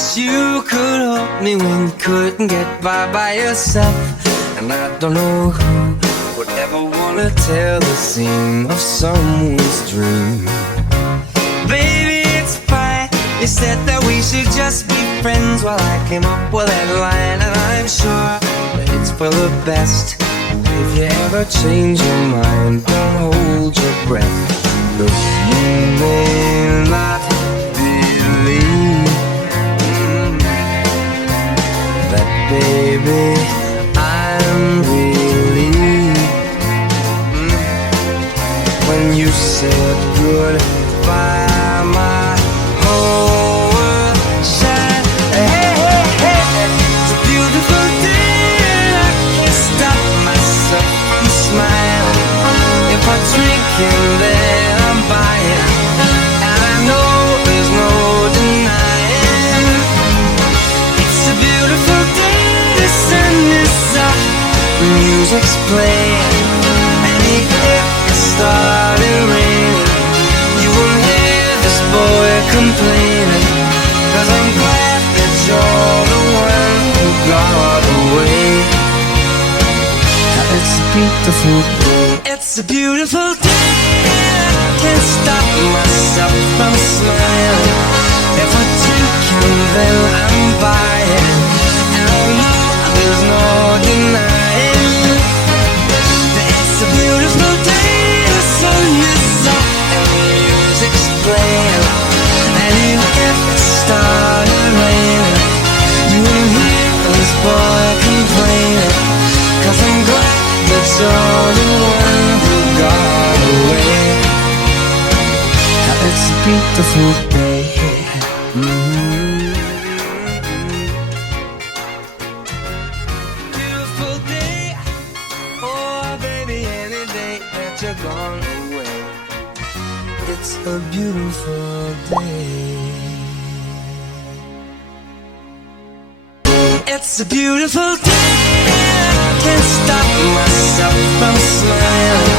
wish you could hold me when you couldn't get by yourself. And I don't know who would ever wanna tell the seam of someone's dream. Baby, it's fine. You said that we should just be friends while I came up with that line. And I'm sure that it's for the best. If you ever change your mind, don't hold your breath. Look, you may not believe that, baby, I'm relieved when you said goodbye. My whole world shined. Hey, hey, hey, it's a beautiful day. I can't stop myself from smiling. If I drink in there, I'm buying, and I know there's no denying. It's a beautiful day. The sun is up, the music's playing, and if it started raining, you won't hear this boy complaining. 'Cause I'm glad that you're the one who got away. It's a beautiful day. It's a beautiful day. I can't stop myself from smiling. If I drink and then I'm buying, and I know there's no denying. It's a beautiful day. The sun is up and the music's playing, and if it started raining, you won't hear this boy complaining. 'Cause I'm glad that you're the one who got away. It's a beautiful day. Beautiful day. Oh, baby, any day that you're gone away. It's a beautiful day. It's a beautiful day. I can't stop myself from smiling.